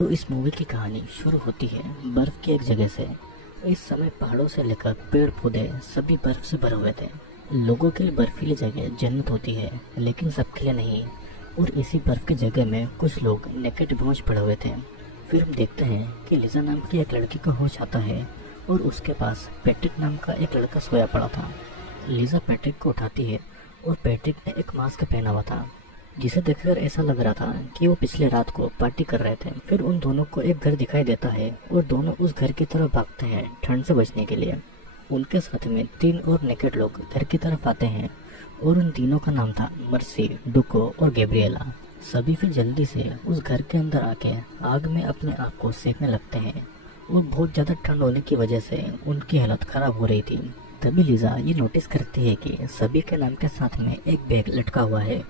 तो इस मूवी की कहानी शुरू होती है बर्फ की एक जगह से। इस समय पहाड़ों से लेकर पेड़ पौधे सभी बर्फ से भरे हुए थे। लोगों के लिए बर्फीली जगह जन्नत होती है, लेकिन सबके लिए नहीं। और इसी बर्फ की जगह में कुछ लोग नेकेड बेहोश पड़े हुए थे। फिर हम देखते हैं कि लिजा नाम की एक लड़की को होश आता है और उसके पास पैट्रिक नाम का एक लड़का सोया पड़ा था। लिजा पैट्रिक को उठाती है और पैट्रिक ने एक मास्क पहना हुआ था, जिसे देखकर ऐसा लग रहा था कि वो पिछले रात को पार्टी कर रहे थे। फिर उन दोनों को एक घर दिखाई देता है और दोनों उस घर की तरफ भागते हैं ठंड से बचने के लिए। उनके साथ में 3 और नेकेड लोग घर की तरफ आते हैं और उन तीनों का नाम था मर्सी, डुको और गैब्रिएला। सभी फिर जल्दी से उस घर के अंदर आके आग में अपने आप को सेकने लगते हैं और बहुत ज्यादा ठंड होने की वजह से उनकी हालत खराब हो रही थी। तभी लिजा ये नोटिस करती है कि सभी के नाम के साथ में एक बैग लटका हुआ है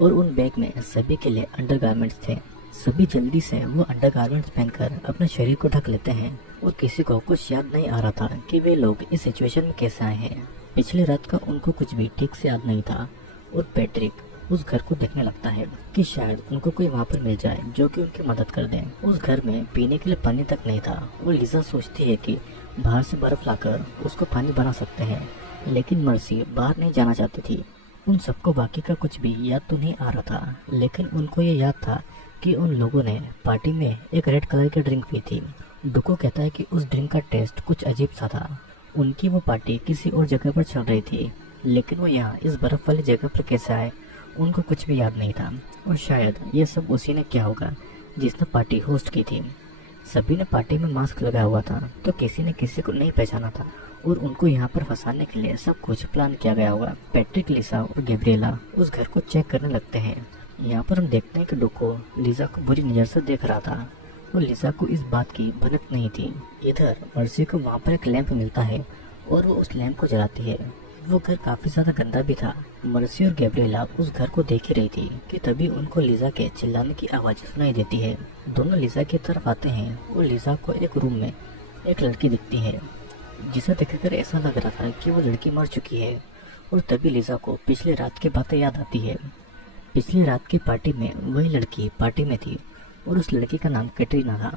और उन बैग में सभी के लिए अंडरगारमेंट्स थे। सभी जल्दी से वो अंडरगारमेंट्स पहनकर अपने शरीर को ढक लेते हैं और किसी को कुछ याद नहीं आ रहा था कि वे लोग इस सिचुएशन में कैसे आए हैं। पिछली रात का उनको कुछ भी ठीक से याद नहीं था और पैट्रिक उस घर को देखने लगता है कि शायद उनको कोई वहाँ पर मिल जाए जो कि उनकी मदद कर दे। उस घर में पीने के लिए पानी तक नहीं था और लिजा सोचती है कि बाहर से बर्फ लाकर उसको पानी बना सकते हैं, लेकिन मर्सी बाहर नहीं जाना चाहती थी। उन सबको बाकी का कुछ भी याद तो नहीं आ रहा था, लेकिन उनको ये याद था कि उन लोगों ने पार्टी में एक रेड कलर की ड्रिंक पी थी। डुको कहता है कि उस ड्रिंक का टेस्ट कुछ अजीब सा था। उनकी वो पार्टी किसी और जगह पर चल रही थी, लेकिन वो यहाँ इस बर्फ वाली जगह पर कैसे आए उनको कुछ भी याद नहीं था। और शायद ये सब उसी ने किया होगा जिसने पार्टी होस्ट की थी। सभी ने पार्टी में मास्क लगाया हुआ था, तो किसी ने किसी को नहीं पहचाना था और उनको यहाँ पर फंसाने के लिए सब कुछ प्लान किया गया होगा। पैट्रिक, लिसा और गैब्रिएला उस घर को चेक करने लगते हैं। यहाँ पर हम देखते हैं कि डुको लिजा को बुरी नज़र से देख रहा था और लिजा को इस बात की भनक नहीं थी। इधर मर्सी को वहाँ पर एक लैंप मिलता है और वो उस लैंप को जलाती है। वो घर काफी ज्यादा गंदा भी था। मर्सी और गैब्रिएला उस घर को देख ही रही थी कि तभी उनको लिजा के चिल्लाने की आवाज सुनाई देती है। दोनों लिजा की तरफ आते हैं और लिजा को एक रूम में एक लड़की दिखती है, जिसे देखकर ऐसा लग रहा था कि वो लड़की मर चुकी है। और तभी लिजा को पिछली रात की बातें याद आती है। पिछली रात की पार्टी में वही लड़की पार्टी में थी और उस लड़की का नाम कैटरीना था।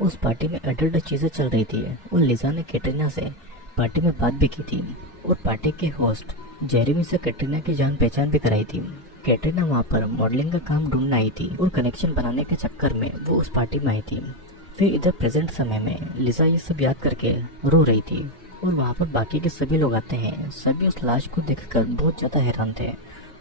उस पार्टी में अडल्ट चीजें चल रही थी और लिजा ने कैटरीना से पार्टी में बात भी की थी और पार्टी के होस्ट जेरेमी से कैटरीना की जान पहचान भी कराई थी। कैटरीना वहाँ पर मॉडलिंग का काम ढूंढने आई थी और कनेक्शन बनाने के चक्कर में वो उस पार्टी में आई थी। फिर इधर प्रेजेंट समय में लिजा ये सब याद करके रो रही थी और वहाँ पर बाकी के सभी लोग आते हैं। सभी उस लाश को देखकर बहुत ज्यादा हैरान थे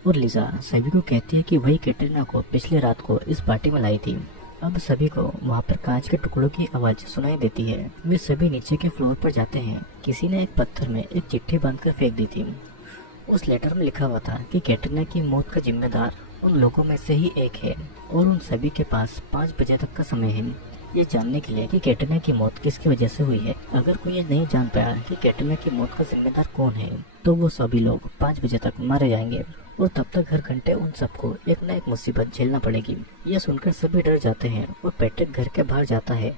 और लिजा सभी को कहती है कि वही कैटरीना को पिछले रात को इस पार्टी में लाई थी। अब सभी को वहाँ पर कांच के टुकड़ों की आवाज सुनाई देती है। वे सभी नीचे के फ्लोर पर जाते हैं। किसी ने एक पत्थर में एक चिट्ठी बांधकर फेंक दी थी। उस लेटर में लिखा हुआ था कि कैटरीना की मौत का जिम्मेदार उन लोगों में से ही एक है और उन सभी के पास 5 बजे तक का समय है ये जानने के लिए कि कैटरीना की मौत किसकी वजह से हुई है। अगर कोई ये नहीं जान पाया कि कैटरीना की मौत का जिम्मेदार कौन है, तो वो सभी लोग 5 बजे तक मारे जाएंगे और तब तक हर घंटे उन सबको एक न एक मुसीबत झेलना पड़ेगी। यह सुनकर सभी डर जाते हैं और पैट्रिक घर के बाहर जाता है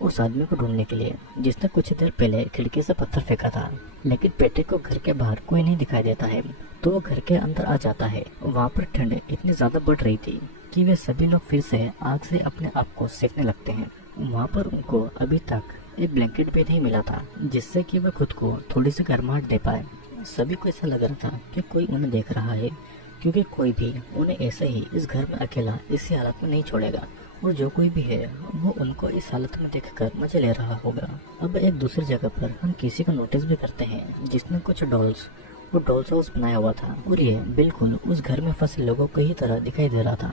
उस आदमी को ढूंढने के लिए जिसने कुछ देर पहले खिड़की से पत्थर फेंका था। लेकिन पैट्रिक को घर के बाहर कोई नहीं दिखाई देता है, तो वो घर के अंदर आ जाता है। वहाँ पर ठंड इतनी ज्यादा बढ़ रही थी कि वे सभी लोग फिर से आग से अपने आप को सेकने लगते हैं। वहाँ पर उनको अभी तक एक ब्लैंकेट भी नहीं मिला था जिससे कि वे खुद को थोड़ी सी गर्माहट दे पाए। सभी को ऐसा लग रहा था कि कोई उन्हें देख रहा है, क्योंकि कोई भी उन्हें ऐसे ही इस घर में अकेला इसी हालत में नहीं छोड़ेगा और जो कोई भी है वो उनको इस हालत में देखकर मजे ले रहा होगा। अब एक दूसरी जगह पर हम किसी को नोटिस भी करते हैं जिसने कुछ डॉल्स और डॉल्स हाउस बनाया हुआ था और ये बिल्कुल उस घर में फंसे लोगों को ही तरह दिखाई दे रहा था।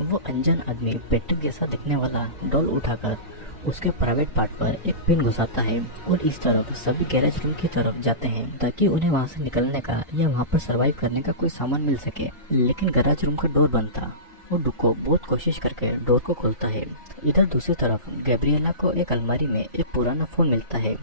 वो अनजान आदमी पैट्रिक जैसा दिखने वाला डॉल उठाकर उसके प्राइवेट पार्ट पर एक पिन घुसाता है और इस तरफ सभी गैरेज रूम की तरफ जाते हैं ताकि उन्हें वहां से निकलने का या वहां पर सरवाइव करने का कोई सामान मिल सके। लेकिन गैरेज रूम का डोर बंद था और डुको बहुत कोशिश करके डोर को खोलता है। इधर दूसरी तरफ गैब्रिएला को एक अलमारी में एक पुराना फोन मिलता है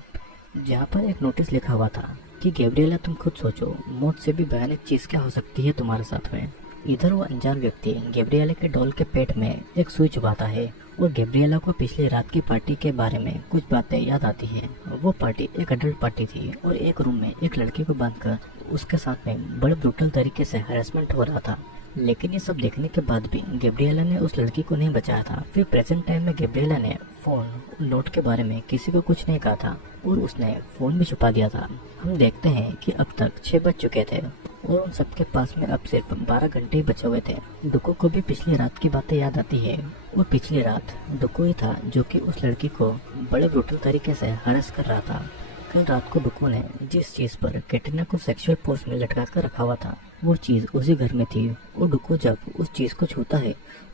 जहाँ पर एक नोटिस लिखा हुआ था कि गैब्रिएला तुम खुद सोचो, मौत से भी भयानक चीज क्या हो सकती है तुम्हारे साथ में। इधर वो अनजान व्यक्ति गैब्रिएला के डॉल के पेट में एक सुई चुभाता है और गैब्रिएला को पिछली रात की पार्टी के बारे में कुछ बातें याद आती हैं। वो पार्टी एक अडल्ट पार्टी थी और एक रूम में एक लड़की को बांधकर उसके साथ में बड़े ब्रूटल तरीके से हैरेसमेंट हो रहा था। लेकिन ये सब देखने के बाद भी गैब्रिएला ने उस लड़की को नहीं बचाया था। फिर प्रेजेंट टाइम में गैब्रिएला ने फोन नोट के बारे में किसी को कुछ नहीं कहा था और उसने फोन भी छुपा दिया था। हम देखते हैं कि अब तक 6 बज चुके थे और उन सबके पास में अब सिर्फ 12 घंटे ही बचे हुए थे। डुको को भी पिछली रात की बातें याद आती है और पिछली रात डुको ही था जो कि उस लड़की को बड़े ब्रूटल तरीके से हरास कर रहा था। कल रात को डुको ने जिस चीज पर कैटरीना को सेक्सुअल पोज में लटका कर रखा हुआ था वो चीज उसी घर में थी और डुको जब उस चीज को छूता है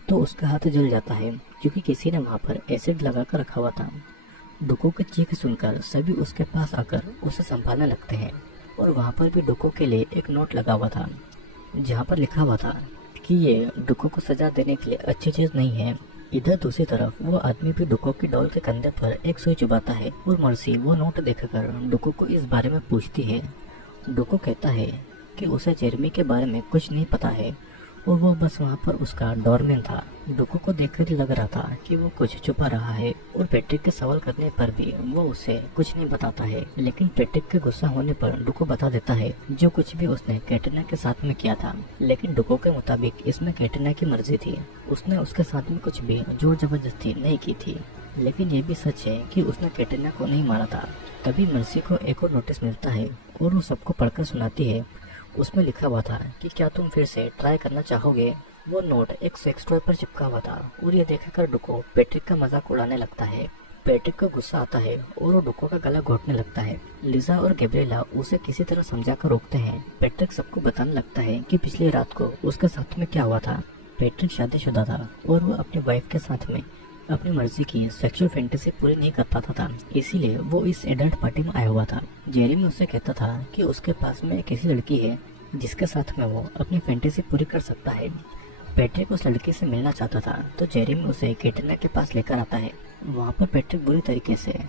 तो उसका हाथ जल जाता है क्योंकि किसी ने वहाँ पर एसिड लगा कर रखा हुआ था। डुको की चीख सुनकर सभी उसके पास आकर उसे संभालने लगते हैं और वहाँ पर भी डुको के लिए एक नोट लगा हुआ था जहाँ पर लिखा हुआ था कि ये डुको को सजा देने के लिए अच्छी चीज नहीं है। इधर दूसरी तरफ वो आदमी भी डुको की डॉल के कंधे पर एक सुई चुभाता है और मर्सी वो नोट देखकर डुको को इस बारे में पूछती है। डुको कहता है कि उसे जेरेमी के बारे में कुछ नहीं पता है और वो बस वहाँ पर उसका डोरमैन था। डुको को देखकर लग रहा था कि वो कुछ छुपा रहा है और पैट्रिक के सवाल करने पर भी वो उसे कुछ नहीं बताता है। लेकिन पैट्रिक के गुस्सा होने पर डुको बता देता है जो कुछ भी उसने कैटरीना के साथ में किया था। लेकिन डुको के मुताबिक इसमें कैटरीना की मर्जी थी, उसने उसके साथ में कुछ भी जोर जबरदस्ती नहीं की थी। लेकिन ये भी सच है कि उसने कैटरीना को नहीं मारा था। तभी मर्सी को एक और नोटिस मिलता है और वो सबको पढ़कर सुनाती है। उसमें लिखा हुआ था कि क्या तुम फिर से ट्राई करना चाहोगे। वो नोट एक सेक्स टॉय पर चिपका हुआ था और ये देखकर डुको पैट्रिक का मजाक उड़ाने लगता है। पैट्रिक को गुस्सा आता है और वो डुको का गला घोटने लगता है। लिजा और गैब्रिएला उसे किसी तरह समझाकर रोकते हैं। पैट्रिक सबको बताने लगता है कि पिछली रात को उसके साथ में क्या हुआ था। पैट्रिक शादीशुदा था और वो अपनी वाइफ के साथ में अपनी मर्जी की सेक्सुअल फैंटेसी पूरी नहीं कर पाता था, इसीलिए वो इस एडल्ट पार्टी में आया हुआ था। जेरेमी उससे कहता था कि उसके पास में एक ऐसी लड़की है जिसके साथ में वो अपनी फैंटेसी पूरी कर सकता है। पैट्रिक उस लड़की से मिलना चाहता था तो जेरेमी उसे कैटरीना के पास लेकर आता है। वहाँ पर पैट्रिक बुरी तरीके से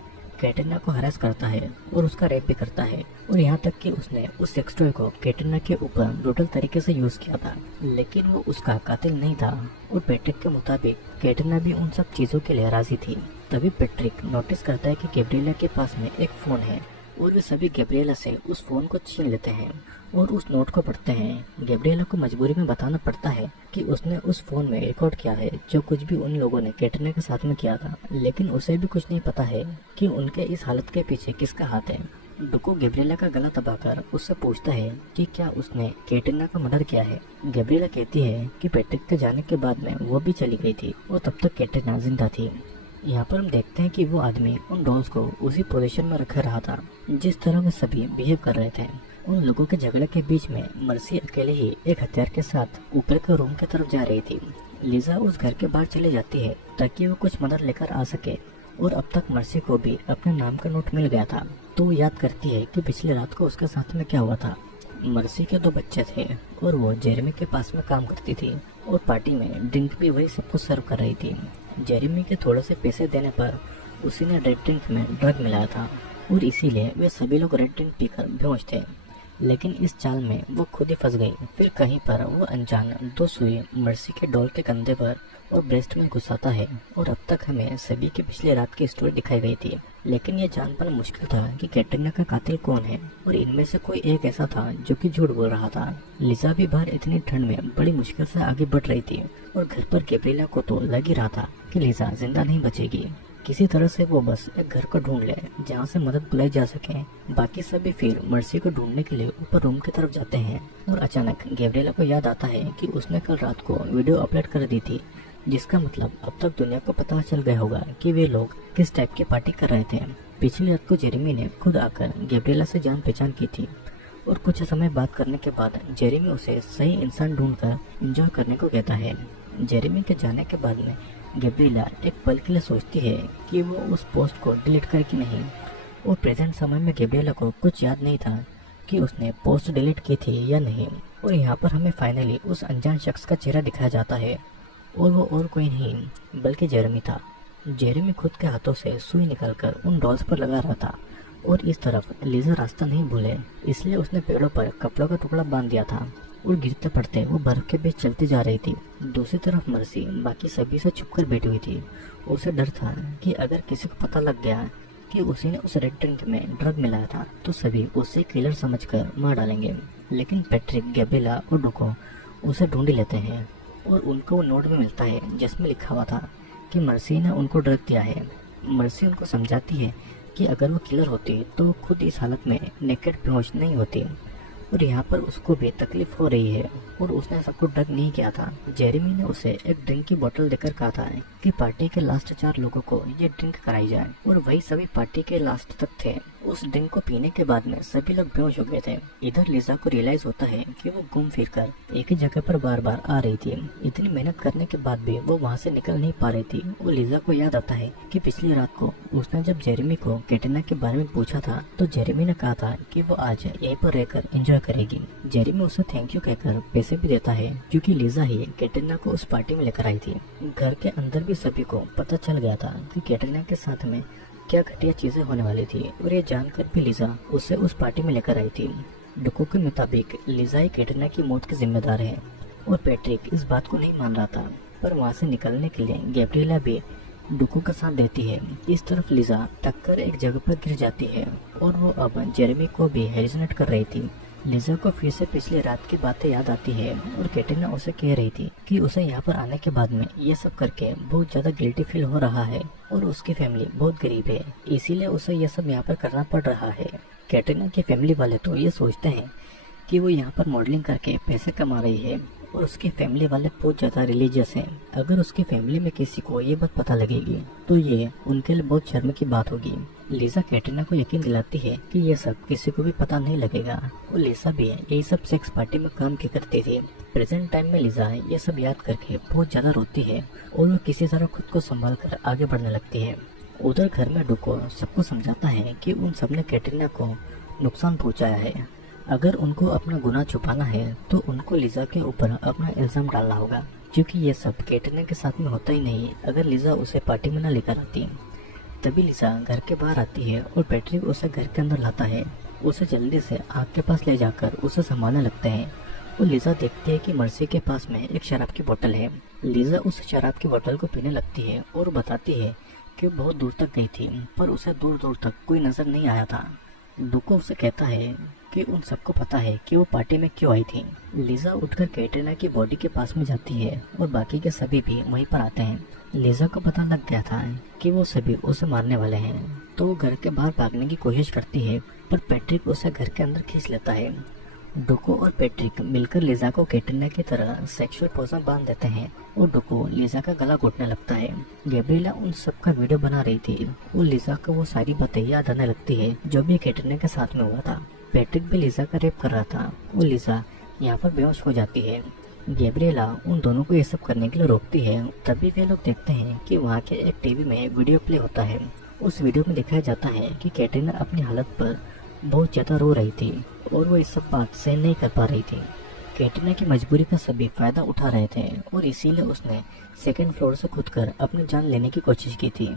कैटरीना को हरास करता है और उसका रेप भी करता है और यहाँ तक कि उसने उस सेक्स टॉय को कैटरीना के ऊपर ब्रूटल तरीके से यूज किया था। लेकिन वो उसका कातिल नहीं था और पैट्रिक के मुताबिक कैटरीना भी उन सब चीजों के लिए राजी थी। तभी पैट्रिक नोटिस करता है कि गैब्रिएला के पास में एक फोन है और वे सभी गैब्रिएला से उस फोन को छीन लेते हैं और उस नोट को पढ़ते हैं। गैब्रिएला को मजबूरी में बताना पड़ता है कि उसने उस फोन में रिकॉर्ड किया है जो कुछ भी उन लोगों ने कैटरीना के साथ में किया था, लेकिन उसे भी कुछ नहीं पता है कि उनके इस हालत के पीछे किसका हाथ है। डुको गैब्रिएला का गला दबाकर उससे पूछता है कि क्या उसने कैटरीना का मर्डर किया है। गैब्रिएला कहती है कि पैट्रिक के जाने के बाद में वो भी चली गई थी और तब तक कैटरीना जिंदा थी। यहाँ पर हम देखते हैं कि वो आदमी उन डॉल्स को उसी पोजीशन में रख रहा था जिस तरह वे सभी बिहेव कर रहे थे। उन लोगों के झगड़े के बीच में मर्सी अकेले ही एक हथियार के साथ ऊपर के रूम की तरफ जा रही थी। लिजा उस घर के बाहर चली जाती है ताकि वो कुछ मदद लेकर आ सके और अब तक मर्सी को भी अपने नाम का नोट मिल गया था तो वो याद करती है कि पिछली रात को उसके साथ में क्या हुआ था। मर्सी के 2 बच्चे थे और वो जेरेमी के पास में काम करती थी और पार्टी में ड्रिंक भी वही सबको सर्व कर रही थी। जेरेमी के थोड़े से पैसे देने पर उसी ने रेड ड्रिंक में ड्रग मिलाया था और इसीलिए वे सभी लोग रेड ड्रिंक पीकर बेहोश थे। लेकिन इस चाल में वो खुद ही फंस गई। फिर कहीं पर वो अनजान 2 सुई मर्सी के डॉल के कंधे पर और ब्रेस्ट में घुसाता है और अब तक हमें सभी की पिछली रात की स्टोरी दिखाई गई थी। लेकिन ये जान पाना मुश्किल था कि कैटरीना का कातिल कौन है और इनमें से कोई एक ऐसा था जो कि झूठ बोल रहा था। लिजा भी बाहर इतनी ठंड में बड़ी मुश्किल से आगे बढ़ रही थी और घर पर गैब्रिएला को तो लग ही रहा था कि लिजा जिंदा नहीं बचेगी। किसी तरह से वो बस एक घर को ढूंढ ले जहाँ से मदद बुलाई जा सके। बाकी सभी फिर मर्सी को ढूंढने के लिए ऊपर रूम की तरफ जाते हैं और अचानक गैब्रिएला को याद आता है कि उसने कल रात को वीडियो अपलोड कर दी थी, जिसका मतलब अब तक दुनिया को पता चल गया होगा कि वे लोग किस टाइप की पार्टी कर रहे थे। पिछली रात को जेरेमी ने खुद आकर गैब्रिएला से जान पहचान की थी और कुछ समय बात करने के बाद जेरेमी उसे सही इंसान ढूंढकर एंजॉय करने को कहता है। जेरेमी के जाने के बाद में गैब्रिएला एक पल के लिए सोचती है कि वो उस पोस्ट को डिलीट करे कि नहीं और प्रेजेंट समय में गैब्रिएला को कुछ याद नहीं था कि उसने पोस्ट डिलीट की थी या नहीं। और यहाँ पर हमें फाइनली उस अनजान शख्स का चेहरा दिखाया जाता है और वो और कोई नहीं बल्कि जेरेमी था। जेरेमी खुद के हाथों से सुई निकालकर उन डॉल्स पर लगा रहा था और इस तरफ लिजा रास्ता नहीं भूले इसलिए उसने पेड़ों पर कपड़ों का टुकड़ा बांध दिया था और गिरते पड़ते वो बर्फ के बीच चलती जा रही थी। दूसरी तरफ मर्सी बाकी सभी से छुपकर बैठी हुई थी। उसे डर था कि अगर किसी को पता लग गया कि उसी ने उस रेड ड्रिंक में ड्रग मिलाया था तो सभी उसे किलर समझकर मार डालेंगे। लेकिन पैट्रिक, गैब्रिएला और डुको उसे ढूंढ लेते हैं और उनको वो नोट भी मिलता है जिसमें लिखा हुआ था कि मर्सी ने उनको ड्रग दिया है। मर्सी उनको समझाती है कि अगर वो किलर होती तो वो खुद इस हालत में नेकेड बेहोश नहीं होती और यहाँ पर उसको भी तकलीफ हो रही है और उसने सबको ड्रग नहीं किया था। जेरेमी ने उसे एक ड्रिंक की बोतल देकर कहा था कि पार्टी के लास्ट 4 लोगों को ये ड्रिंक कराई जाए और वही सभी पार्टी के लास्ट तक थे। उस ड्रिंक को पीने के बाद में सभी लोग बेहोश हो गए थे। इधर लिजा को रियलाइज होता है कि वो घूम फिर कर एक ही जगह पर बार बार आ रही थी। इतनी मेहनत करने के बाद भी वो वहाँ से निकल नहीं पा रही थी। वो लिजा को याद आता है कि पिछली रात को उसने जब जेरेमी को कैटरीना के बारे में पूछा था तो जेरेमी ने कहा था कि वो आज यहीं पर रहकर एंजॉय करेगी। जेरेमी उसे थैंक यू कहकर पैसे भी देता है क्योंकि लिजा ही कैटरीना को उस पार्टी में लेकर आई थी। घर के अंदर भी सभी को पता चल गया था कि कैटरीना के साथ में क्या घटिया चीजें होने वाली थी और ये जानकर भी लिजा उसे उस पार्टी में लेकर आई थी। डुको के मुताबिक लिजा ही कैटरीना की मौत के जिम्मेदार है और पैट्रिक इस बात को नहीं मान रहा था, पर वहाँ से निकलने के लिए गैब्रिएला भी डुको का साथ देती है। इस तरफ लिजा टक्कर एक जगह पर गिर जाती है और वो अब जेरेमी को भी हेलिसिनेट कर रही थी। लिजा को फिर से पिछली रात की बातें याद आती है और कैटरीना उसे कह रही थी कि उसे यहाँ पर आने के बाद में ये सब करके बहुत ज्यादा गिल्टी फील हो रहा है और उसकी फैमिली बहुत गरीब है, इसीलिए उसे ये सब यहाँ पर करना पड़ रहा है। कैटरीना की फैमिली वाले तो ये सोचते हैं कि वो यहाँ पर मॉडलिंग करके पैसे कमा रही है और उसकी फैमिली वाले बहुत ज्यादा रिलीजियस हैं। अगर उसकी फैमिली में किसी को ये बात पता लगेगी तो ये उनके लिए बहुत शर्म की बात होगी। लिजा कैटरीना को यकीन दिलाती है कि ये सब किसी को भी पता नहीं लगेगा और लिजा भी यही सब सेक्स पार्टी में काम किया करती थी। प्रेजेंट टाइम में लिजा ये सब याद करके बहुत ज्यादा रोती है और वो किसी तरह खुद को संभाल कर आगे बढ़ने लगती है। उधर घर में डुको सबको समझाता है कि उन सबने कैटरीना को नुकसान पहुँचाया है। अगर उनको अपना गुनाह छुपाना है तो उनको लिजा के ऊपर अपना इल्जाम डालना होगा, क्योंकि ये सब कैटरीना के साथ में होता ही नहीं अगर लिजा उसे पार्टी में न लेकर आती। तभी लिजा घर के बाहर आती है और पैट्रिक उसे घर के अंदर लाता है। उसे जल्दी से आग के पास ले जाकर उसे संभालने लगते हैं और लिजा देखती है कि मर्सी के पास में एक शराब की बोतल है। लिजा उस शराब की बोतल को पीने लगती है और बताती है कि वो बहुत दूर तक गई थी पर उसे दूर दूर तक कोई नजर नहीं आया था। डुको उसे कहता है कि उन सबको पता है कि वो पार्टी में क्यों आई थी। लिजा उठकर कैटरीना की बॉडी के पास में जाती है और बाकी के सभी भी वहीं पर आते हैं। लिजा को पता लग गया था कि वो सभी उसे मारने वाले हैं तो वो घर के बाहर भागने की कोशिश करती है पर पैट्रिक उसे घर के अंदर खींच लेता है। डुको और पैट्रिक मिलकर लिजा को कैटरीना की तरह सेक्सुअल पोजन बांध देते हैं और डुको लिजा का गला घोटने लगता है। गैब्रिएला उन सब का वीडियो बना रही थी और लिजा को वो सारी बातें याद आने लगती है जो भी कैटरीना के साथ में हुआ था। पैट्रिक भी लिजा का रेप कर रहा था और लिजा यहाँ पर बेहोश हो जाती है। गैब्रिएला उन दोनों को ये सब करने के लिए रोकती है। तभी वे लोग देखते हैं कि वहाँ के एक टीवी में वीडियो प्ले होता है। उस वीडियो में दिखाया जाता है कि कैटरीना अपनी हालत पर बहुत ज्यादा रो रही थी और वो इस सब बात सहन नहीं कर पा रही थी। कैटरीना की मजबूरी का सभी फायदा उठा रहे थे और इसीलिए उसने सेकंड फ्लोर से कूदकर अपनी जान लेने की कोशिश की थी।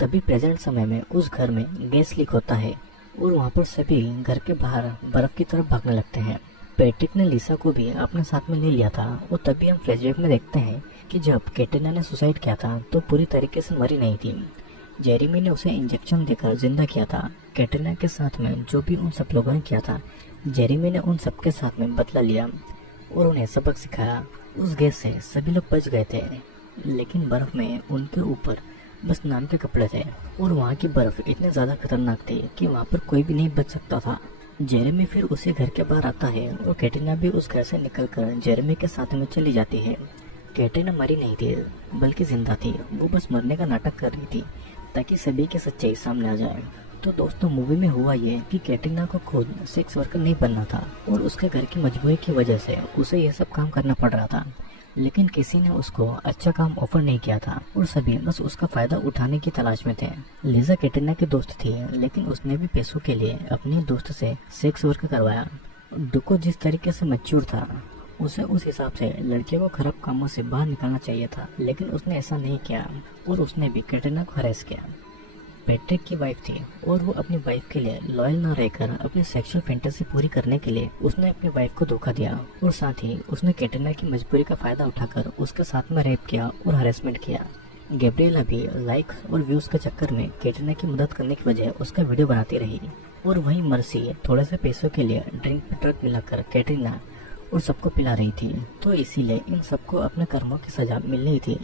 तभी प्रेजेंट समय में उस घर में गैस लीक होता है और वहाँ पर सभी घर के बाहर बर्फ की तरफ भागने लगते हैं। पैट्रिक ने लिसा को भी अपने साथ में ले लिया था और तभी हम फ्लैशबैक में देखते हैं कि जब कैटरीना ने सुसाइड किया था तो पूरी तरीके से मरी नहीं थी। जेरेमी ने उसे इंजेक्शन देकर जिंदा किया था। कैटरीना के साथ में जो भी उन सब लोगों ने किया था, जेरेमी ने उन सबके साथ में बदला लिया और उन्हें सबक सिखाया। उस गैस से सभी लोग बच गए थे, लेकिन बर्फ में उनके ऊपर बस नाम के कपड़े थे और वहाँ की बर्फ इतने ज्यादा खतरनाक थी कि वहाँ पर कोई भी नहीं बच सकता था। जेरेमी फिर उसी घर के बाहर आता है और कैटरीना भी उस घर से निकलकर जेरेमी के साथ में चली जाती है। कैटरीना मरी नहीं थी बल्कि जिंदा थी, वो बस मरने का नाटक कर रही थी ताकि सभी की सच्चाई सामने आ जाए। तो दोस्तों मूवी में हुआ ये कि कैटरीना को खुद सेक्स वर्कर नहीं बनना था और उसके घर की मजबूरी की वजह से उसे ये सब काम करना पड़ रहा था, लेकिन किसी ने उसको अच्छा काम ऑफर नहीं किया था और सभी बस उसका फायदा उठाने की तलाश में थे। लिजा कैटरीना की दोस्त थी लेकिन उसने भी पैसों के लिए अपने दोस्त से सेक्स वर्क करवाया। डुको जिस तरीके से मैच्योर था उसे उस हिसाब से लड़के को खराब कामों से बाहर निकालना चाहिए था, लेकिन उसने ऐसा नहीं किया और उसने भी कैटरीना को हरेस किया। पैट्रिक की वाइफ थी और वो अपनी वाइफ के लिए लॉयल न रहकर अपनी सेक्सुअल फैंटेसी पूरी करने के लिए उसने अपनी वाइफ को धोखा दिया और साथ ही उसने कैटरीना की मजबूरी का फायदा उठाकर उसके साथ में रेप किया और हरेसमेंट किया। गैब्रिएला भी लाइक और व्यूज के चक्कर में कैटरीना की मदद करने की वजह उसका वीडियो बनाती रही और वहीं मर्सी थोड़े से पैसों के लिए ड्रिंक में ड्रग मिलाकर कैटरीना और सबको पिला रही थी, तो इसीलिए इन सबको अपने कर्मों की सजा मिलनी थी।